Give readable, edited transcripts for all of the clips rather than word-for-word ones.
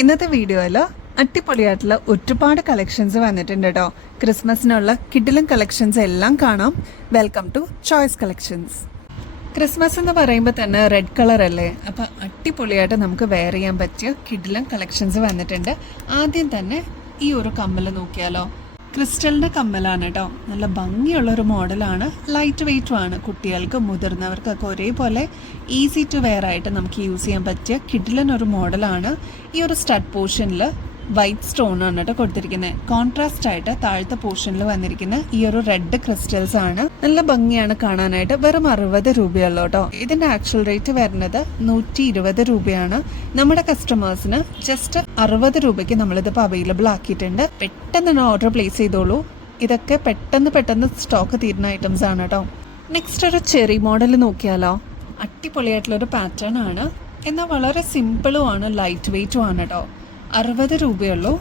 ഇന്നത്തെ വീഡിയോയിൽ അടിപൊളിയായിട്ടുള്ള ഒരുപാട് കളക്ഷൻസ് വന്നിട്ടുണ്ട് കേട്ടോ. ക്രിസ്മസിനുള്ള കിഡിലും കളക്ഷൻസ് എല്ലാം കാണാം. Welcome to choice collections. Christmas എന്ന് പറയുമ്പോൾ തന്നെ റെഡ് കളർ അല്ലേ, അപ്പോൾ അടിപൊളിയായിട്ട് നമുക്ക് വെയർ ചെയ്യാൻ പറ്റിയ കിഡിലും കളക്ഷൻസ് വന്നിട്ടുണ്ട്. ആദ്യം തന്നെ ഈ ഒരു കമ്മൽ നോക്കിയാലോ. ക്രിസ്റ്റലിൻ്റെ കമ്മലാണ് കേട്ടോ. നല്ല ഭംഗിയുള്ളൊരു മോഡലാണ്, ലൈറ്റ് വെയ്റ്റും ആണ്. കുട്ടികൾക്ക് മുതിർന്നവർക്കൊക്കെ ഒരേപോലെ ഈസി ടു വെയർ ആയിട്ട് നമുക്ക് യൂസ് ചെയ്യാൻ പറ്റിയ കിഡിലനൊരു മോഡലാണ്. ഈ ഒരു സ്റ്റഡ് പോർഷനിൽ വൈറ്റ് സ്റ്റോൺ ആണ് കേട്ടോ കൊടുത്തിരിക്കുന്നത്. കോൺട്രാസ്റ്റ് ആയിട്ട് താഴത്തെ പോർഷനിൽ വന്നിരിക്കുന്ന ഈ ഒരു റെഡ് ക്രിസ്റ്റൽസ് ആണ്. നല്ല ഭംഗിയാണ് കാണാനായിട്ട്. വെറും 60 രൂപയുള്ളൂ കേട്ടോ. ഇതിന്റെ ആക്ച്വൽ റേറ്റ് വരുന്നത് 120 രൂപയാണ്. നമ്മുടെ കസ്റ്റമേഴ്സിന് ജസ്റ്റ് 60 രൂപയ്ക്ക് നമ്മളിതിപ്പോൾ അവൈലബിൾ ആക്കിയിട്ടുണ്ട്. പെട്ടെന്ന് തന്നെ ഓർഡർ പ്ലേസ് ചെയ്തോളൂ. ഇതൊക്കെ പെട്ടെന്ന് സ്റ്റോക്ക് തീരുന്ന ഐറ്റംസ് ആണ് കേട്ടോ. നെക്സ്റ്റ് ഒരു ചെറി മോഡൽ നോക്കിയാലോ. അടിപൊളിയായിട്ടുള്ളൊരു പാറ്റേൺ ആണ്, എന്നാൽ വളരെ സിമ്പിളും ആണ്, ലൈറ്റ് വെയ്റ്റും ആണ് കേട്ടോ. 60 രൂപയുള്ളൂ.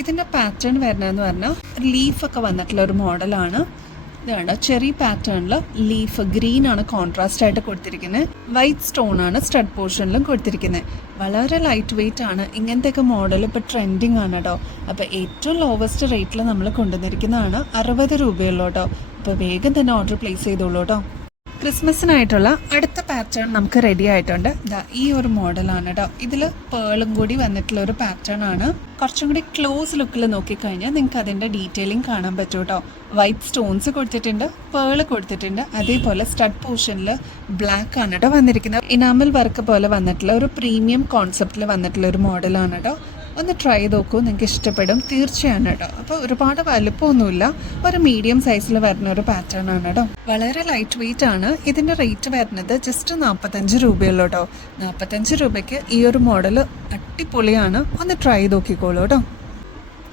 ഇതിൻ്റെ പാറ്റേൺ വരുന്നതെന്ന് പറഞ്ഞാൽ ലീഫൊക്കെ വന്നിട്ടുള്ള ഒരു മോഡലാണ്. ഇതാണ് ചെറി പാറ്റേണിൽ ലീഫ് ഗ്രീൻ ആണ് കോൺട്രാസ്റ്റ് ആയിട്ട് കൊടുത്തിരിക്കുന്നത്. വൈറ്റ് സ്റ്റോൺ ആണ് സ്റ്റഡ് പോർഷനിലും കൊടുത്തിരിക്കുന്നത്. വളരെ ലൈറ്റ് വെയ്റ്റ് ആണ്. ഇങ്ങനത്തെയൊക്കെ മോഡൽ ഇപ്പോൾ ട്രെൻഡിങ് ആണ് കേട്ടോ. അപ്പോൾ ഏറ്റവും ലോവസ്റ്റ് റേറ്റിൽ നമ്മൾ കൊണ്ടുവന്നിരിക്കുന്നതാണ്. 60 രൂപയുള്ളൂ കേട്ടോ. അപ്പോൾ വേഗം തന്നെ ഓർഡർ പ്ലേസ് ചെയ്തോളൂ കേട്ടോ. ക്രിസ്മസിനായിട്ടുള്ള അടുത്ത പാറ്റേൺ നമുക്ക് റെഡി ആയിട്ടുണ്ട്. ഈ ഒരു മോഡലാണ് കേട്ടോ. ഇതിൽ പേളും കൂടി വന്നിട്ടുള്ള ഒരു പാറ്റേൺ ആണ്. കുറച്ചും കൂടി ക്ലോസ് ലുക്കിൽ നോക്കിക്കഴിഞ്ഞാൽ നിങ്ങൾക്ക് അതിൻ്റെ ഡീറ്റെയിലിംഗ് കാണാൻ പറ്റും കേട്ടോ. വൈറ്റ് സ്റ്റോൺസ് കൊടുത്തിട്ടുണ്ട്, പേള് കൊടുത്തിട്ടുണ്ട്. അതേപോലെ സ്റ്റഡ് പോർഷനിൽ ബ്ലാക്ക് ആണ് കേട്ടോ വന്നിരിക്കുന്നത്. ഇനാമൽ വർക്ക് പോലെ വന്നിട്ടുള്ള ഒരു പ്രീമിയം കോൺസെപ്റ്റിൽ വന്നിട്ടുള്ള ഒരു മോഡലാണ് കേട്ടോ. ഒന്ന് ട്രൈ ചെയ്ത് നോക്കൂ, നിങ്ങൾക്ക് ഇഷ്ടപ്പെടും തീർച്ചയാണ് കേട്ടോ. അപ്പോൾ ഒരുപാട് വലുപ്പമൊന്നുമില്ല, ഒരു മീഡിയം സൈസിൽ വരുന്ന ഒരു പാറ്റേൺ ആണ് കേട്ടോ. വളരെ ലൈറ്റ് വെയ്റ്റ് ആണ്. ഇതിൻ്റെ റേറ്റ് വരുന്നത് ജസ്റ്റ് 45 രൂപയുള്ളൂ കേട്ടോ. 45 രൂപയ്ക്ക് ഈ ഒരു മോഡൽ അടിപൊളിയാണ്. ഒന്ന് ട്രൈ ചെയ്ത് നോക്കിക്കോളൂ കേട്ടോ.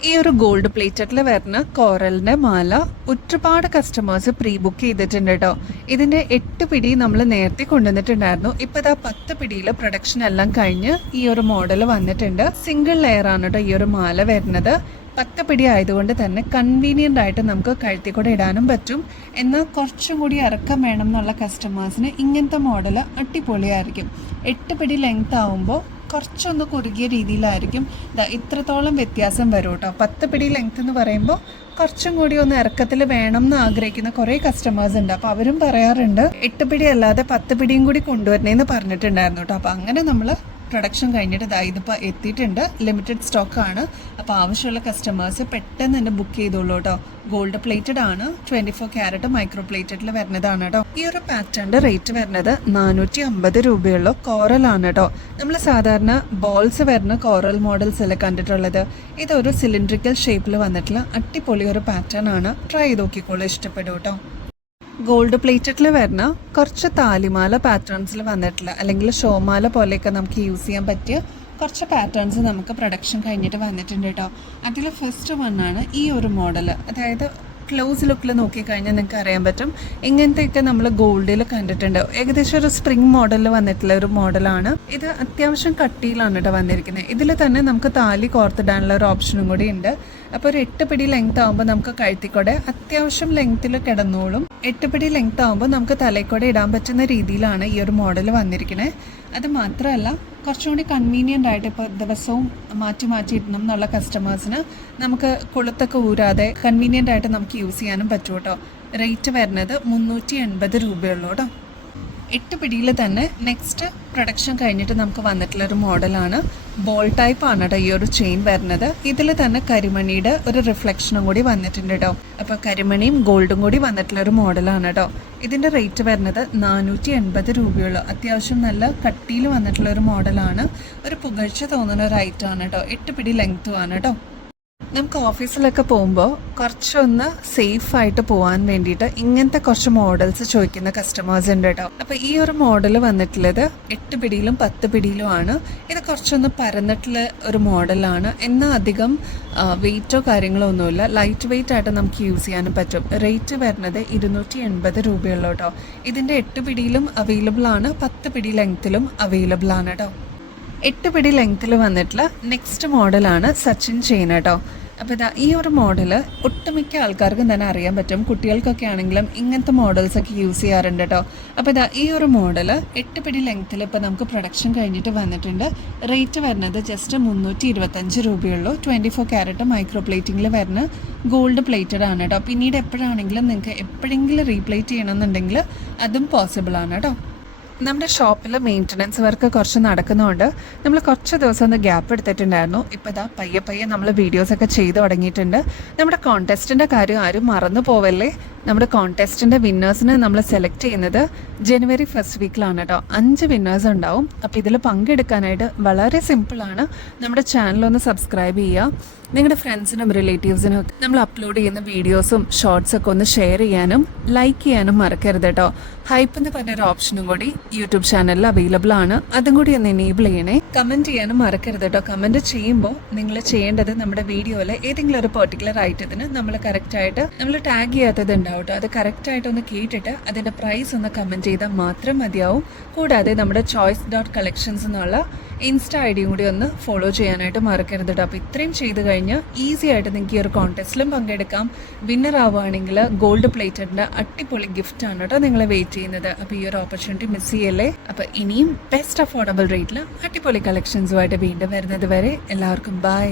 ഈ ഒരു ഗോൾഡ് പ്ലേറ്റഡിൽ വരുന്ന കോറലിൻ്റെ മാല ഒരുപാട് കസ്റ്റമേഴ്സ് പ്രീ ബുക്ക് ചെയ്തിട്ടുണ്ട് കേട്ടോ. ഇതിൻ്റെ 8 പിടി നമ്മൾ നേരത്തെ കൊണ്ടുവന്നിട്ടുണ്ടായിരുന്നു. ഇപ്പോൾ ഇതാ 10 പിടിയിൽ പ്രൊഡക്ഷൻ എല്ലാം കഴിഞ്ഞ് ഈ ഒരു മോഡൽ വന്നിട്ടുണ്ട്. സിംഗിൾ ലെയർ ആണ് കേട്ടോ ഈ ഒരു മാല വരുന്നത്. 10 പിടി ആയതുകൊണ്ട് തന്നെ കൺവീനിയൻ്റ് ആയിട്ട് നമുക്ക് കഴുത്തിൽ കൂടെ ഇടാനും പറ്റും. എന്നാൽ കുറച്ചും കൂടി ഇറക്കം വേണം എന്നുള്ള കസ്റ്റമേഴ്സിന് ഇങ്ങനത്തെ മോഡൽ അടിപൊളിയായിരിക്കും. 8 പിടി ലെങ്ത് ആവുമ്പോൾ കുറച്ചൊന്ന് കുറുകിയ രീതിയിലായിരിക്കും. ഇത്രത്തോളം വ്യത്യാസം വരും കേട്ടോ. 10 പിടി ലെങ്ത് എന്ന് പറയുമ്പോൾ കുറച്ചും കൂടി ഒന്ന് ഇറക്കത്തിൽ വേണം എന്ന് ആഗ്രഹിക്കുന്ന കുറേ കസ്റ്റമേഴ്സ് ഉണ്ട്. അപ്പോൾ അവരും പറയാറുണ്ട് 8 പിടി അല്ലാതെ 10 പിടിയും കൂടി കൊണ്ടുവരണേന്ന് പറഞ്ഞിട്ടുണ്ടായിരുന്നു കേട്ടോ. അപ്പോൾ അങ്ങനെ നമ്മൾ പ്രൊഡക്ഷൻ കഴിഞ്ഞിട്ട് ഇതിപ്പോൾ എത്തിയിട്ടുണ്ട്. ലിമിറ്റഡ് സ്റ്റോക്കാണ്. അപ്പോൾ ആവശ്യമുള്ള കസ്റ്റമേഴ്സ് പെട്ടെന്ന് തന്നെ ബുക്ക് ചെയ്തോളൂ കേട്ടോ. ഗോൾഡ് പ്ലേറ്റഡ് ആണ്, 24 ക്യാരറ്റ് മൈക്രോ പ്ലേറ്റഡിൽ വരുന്നതാണ് കേട്ടോ. ഈ ഒരു പാറ്റേണിൻ്റെ റേറ്റ് വരുന്നത് 450 രൂപയുള്ള കോറലാണ് കേട്ടോ. നമ്മൾ സാധാരണ ബോൾസ് വരുന്ന കോറൽ മോഡൽസ് അല്ലേ കണ്ടിട്ടുള്ളത്. ഇതൊരു സിലിണ്ട്രിക്കൽ ഷേപ്പിൽ വന്നിട്ടുള്ള അടിപൊളി ഒരു പാറ്റേൺ ആണ്. ട്രൈ ചെയ്ത് നോക്കിക്കോളൂ, ഇഷ്ടപ്പെടും കേട്ടോ. ഗോൾഡ് പ്ലേറ്റഡിൽ വരുന്ന കുറച്ച് താലിമാല പാറ്റേൺസിൽ വന്നിട്ടില്ല, അല്ലെങ്കിൽ ഷോമാല പോലെയൊക്കെ നമുക്ക് യൂസ് ചെയ്യാൻ പറ്റിയ കുറച്ച് പാറ്റേൺസ് നമുക്ക് പ്രൊഡക്ഷൻ കഴിഞ്ഞിട്ട് വന്നിട്ടുണ്ട് കേട്ടോ. അതിൽ ഫസ്റ്റ് വണ്ണാണ് ഈ ഒരു മോഡൽ. അതായത് ക്ലോസ് ലുക്കിൽ നോക്കിക്കഴിഞ്ഞാൽ നിങ്ങൾക്ക് അറിയാൻ പറ്റും. ഇങ്ങനത്തെയൊക്കെ നമ്മൾ ഗോൾഡിൽ കണ്ടിട്ടുണ്ട്. ഏകദേശം ഒരു സ്പ്രിംഗ് മോഡലിൽ വന്നിട്ടുള്ള ഒരു മോഡലാണ്. ഇത് അത്യാവശ്യം കട്ടിയിലാണ് കേട്ടോ വന്നിരിക്കുന്നത്. ഇതിൽ തന്നെ നമുക്ക് താലി കോർത്തിടാനുള്ള ഒരു ഓപ്ഷനും കൂടി ഉണ്ട്. അപ്പോൾ ഒരു 8 പിടി ലെങ്ത് ആകുമ്പോൾ നമുക്ക് കഴുത്തിക്കൂടെ അത്യാവശ്യം ലെങ്ത്തിൽ കിടന്നോളും. 8 പിടി ലെങ്ത് ആകുമ്പോൾ നമുക്ക് തലയ്ക്കൂടെ ഇടാൻ പറ്റുന്ന രീതിയിലാണ് ഈ ഒരു മോഡൽ വന്നിരിക്കുന്നത്. അത് മാത്രമല്ല കുറച്ചും കൂടി കൺവീനിയൻ്റ് ആയിട്ട് ഇപ്പോൾ ദിവസവും മാറ്റി ഇടണം എന്നുള്ള കസ്റ്റമേഴ്സിന് നമുക്ക് കൊളുത്തൊക്കെ ഊരാതെ കൺവീനിയൻ്റ് ആയിട്ട് നമുക്ക് യൂസ് ചെയ്യാനും പറ്റും കേട്ടോ. റേറ്റ് വരുന്നത് 380 രൂപയുള്ളൂ കേട്ടോ. 8 പിടിയിൽ തന്നെ നെക്സ്റ്റ് പ്രൊഡക്ഷൻ കഴിഞ്ഞിട്ട് നമുക്ക് വന്നിട്ടുള്ളൊരു മോഡലാണ്. ബോൾ ടൈപ്പ് ആണ് കേട്ടോ ഈ ഒരു ചെയിൻ വരുന്നത്. ഇതിൽ തന്നെ കരിമണിയുടെ ഒരു റിഫ്ലക്ഷനും കൂടി വന്നിട്ടുണ്ട് കേട്ടോ. അപ്പോൾ കരിമണിയും ഗോൾഡും കൂടി വന്നിട്ടുള്ളൊരു മോഡലാണ് കേട്ടോ. ഇതിൻ്റെ റേറ്റ് വരുന്നത് 480 രൂപയുള്ളൂ. അത്യാവശ്യം നല്ല കട്ടിയിൽ വന്നിട്ടുള്ളൊരു മോഡലാണ്. ഒരു പുകഴ്ച തോന്നുന്ന ഒരു ഐറ്റമാണ് കേട്ടോ. 8 പിടി ലെങ്ത്തും ആണ് കേട്ടോ. നമുക്ക് ഓഫീസിലൊക്കെ പോകുമ്പോൾ കുറച്ചൊന്ന് സേഫായിട്ട് പോകാൻ വേണ്ടിയിട്ട് ഇങ്ങനത്തെ കുറച്ച് മോഡൽസ് ചോദിക്കുന്ന കസ്റ്റമേഴ്സ് ഉണ്ട് കേട്ടോ. അപ്പോൾ ഈ ഒരു മോഡൽ വന്നിട്ടുള്ളത് 8 പിടിയിലും 10 പിടിയിലും ആണ്. ഇത് കുറച്ചൊന്ന് പരന്നിട്ടുള്ള ഒരു മോഡലാണ്. എന്നാൽ അധികം വെയിറ്റോ കാര്യങ്ങളോ ഒന്നുമില്ല. ലൈറ്റ് വെയിറ്റ് ആയിട്ട് നമുക്ക് യൂസ് ചെയ്യാനും പറ്റും. റേറ്റ് വരുന്നത് 280 രൂപയുള്ളൂ കേട്ടോ. ഇതിൻ്റെ 8 പിടിയിലും അവൈലബിൾ ആണ്, 10 പിടി ലെങ്ത്തിലും അവൈലബിൾ ആണ് കേട്ടോ. 8 പിടി ലെങ്ത്തിൽ വന്നിട്ടുള്ള നെക്സ്റ്റ് മോഡലാണ് സച്ചിൻ ചെയിൻ കേട്ടോ. അപ്പോൾ ഇതാ ഈ ഒരു മോഡൽ ഒട്ടുമിക്ക ആൾക്കാർക്കും തന്നെ അറിയാൻ പറ്റും. കുട്ടികൾക്കൊക്കെ ആണെങ്കിലും ഇങ്ങനത്തെ മോഡൽസൊക്കെ യൂസ് ചെയ്യാറുണ്ട് കേട്ടോ. അപ്പോൾ ഇതാ ഈ ഒരു മോഡൽ 8 പിടി ലെങ്ത്തിൽ ഇപ്പോൾ നമുക്ക് പ്രൊഡക്ഷൻ കഴിഞ്ഞിട്ട് വന്നിട്ടുണ്ട്. റേറ്റ് വരുന്നത് ജസ്റ്റ് 325 രൂപയുള്ളൂ. 24 ക്യാരറ്റ് മൈക്രോ പ്ലേറ്റിങ്ങിൽ വരുന്ന ഗോൾഡ് പ്ലേറ്റഡ് ആണ് കേട്ടോ. പിന്നീട് എപ്പോഴാണെങ്കിലും നിങ്ങൾക്ക് എപ്പോഴെങ്കിലും റീപ്ലേറ്റ് ചെയ്യണമെന്നുണ്ടെങ്കിൽ അതും പോസിബിൾ ആണ് കേട്ടോ. നമ്മുടെ ഷോപ്പിൽ മെയിൻ്റനൻസ് വർക്ക് കുറച്ച് നടക്കുന്നതുകൊണ്ട് നമ്മൾ കുറച്ച് ദിവസം ഒന്ന് ഗ്യാപ്പ് എടുത്തിട്ടുണ്ടായിരുന്നു. ഇപ്പോൾ ഇതാ പയ്യെ നമ്മൾ വീഡിയോസൊക്കെ ചെയ്ത് തുടങ്ങിയിട്ടുണ്ട്. നമ്മുടെ കോൺടെസ്റ്റിൻ്റെ കാര്യം ആരും മറന്നു പോവല്ലേ. നമ്മുടെ കോൺടെസ്റ്റിൻ്റെ വിന്നേഴ്സിനെ നമ്മൾ സെലക്ട് ചെയ്യുന്നത് ജനുവരി 1st വീക്കിലാണ് കേട്ടോ. 5 വിന്നേഴ്സ് ഉണ്ടാവും. അപ്പോൾ ഇതിൽ പങ്കെടുക്കാനായിട്ട് വളരെ സിമ്പിളാണ്. നമ്മുടെ ചാനലൊന്ന് സബ്സ്ക്രൈബ് ചെയ്യുക. നിങ്ങളുടെ ഫ്രണ്ട്സിനും റിലേറ്റീവ്സിനും നമ്മൾ അപ്ലോഡ് ചെയ്യുന്ന വീഡിയോസും ഷോർട്സൊക്കെ ഒന്ന് ഷെയർ ചെയ്യാനും ലൈക്ക് ചെയ്യാനും മറക്കരുത് കേട്ടോ. ഹൈപ്പ് എന്ന് പറഞ്ഞൊരു ഓപ്ഷനും കൂടി യൂട്യൂബ് ചാനലിൽ അവൈലബിൾ ആണ്. അതും കൂടി ഒന്ന് എനേബിൾ ചെയ്യണേ. കമൻറ്റ് ചെയ്യാനും മറക്കരുത് കേട്ടോ. കമൻറ്റ് ചെയ്യുമ്പോൾ നിങ്ങൾ ചെയ്യേണ്ടത് നമ്മുടെ വീഡിയോയിൽ ഏതെങ്കിലും ഒരു പെർട്ടിക്കുലർ ഐറ്റത്തിന് നമ്മൾ കറക്റ്റായിട്ട് നമ്മൾ ടാഗ് ചെയ്യാത്തത് ഉണ്ടാവും കേട്ടോ. അത് കറക്റ്റായിട്ട് ഒന്ന് കേട്ടിട്ട് അതിൻ്റെ പ്രൈസ് ഒന്ന് കമൻറ്റ് ചെയ്താൽ മാത്രം മതിയാവും. കൂടാതെ നമ്മുടെ choice.collections എന്നുള്ള ഇൻസ്റ്റാ ഐ ഡിയും കൂടി ഒന്ന് ഫോളോ ചെയ്യാനായിട്ട് മറക്കരുത് കേട്ടോ. അപ്പോൾ ഇത്രയും ചെയ്ത് കഴിഞ്ഞാൽ ഈസി ആയിട്ട് നിങ്ങൾക്ക് ഈ ഒരു കോൺടെസ്റ്റിലും പങ്കെടുക്കാം. വിന്നർ ആവുകയാണെങ്കിൽ ഗോൾഡ് പ്ലേറ്റഡിൻ്റെ അടിപൊളി ഗിഫ്റ്റാണ് കേട്ടോ നിങ്ങളെ വെയിറ്റ് ചെയ്യുന്നത്. അപ്പോൾ ഈ ഒരു ഓപ്പർച്യൂണിറ്റി മിസ് ചെയ്യല്ലേ. അപ്പോൾ ഇനിയും ബെസ്റ്റ് അഫോർഡബിൾ റേറ്റിൽ അടിപൊളി കളക്ഷൻസുമായിട്ട് വീണ്ടും വരുന്നത് വരെ എല്ലാവർക്കും ബൈ.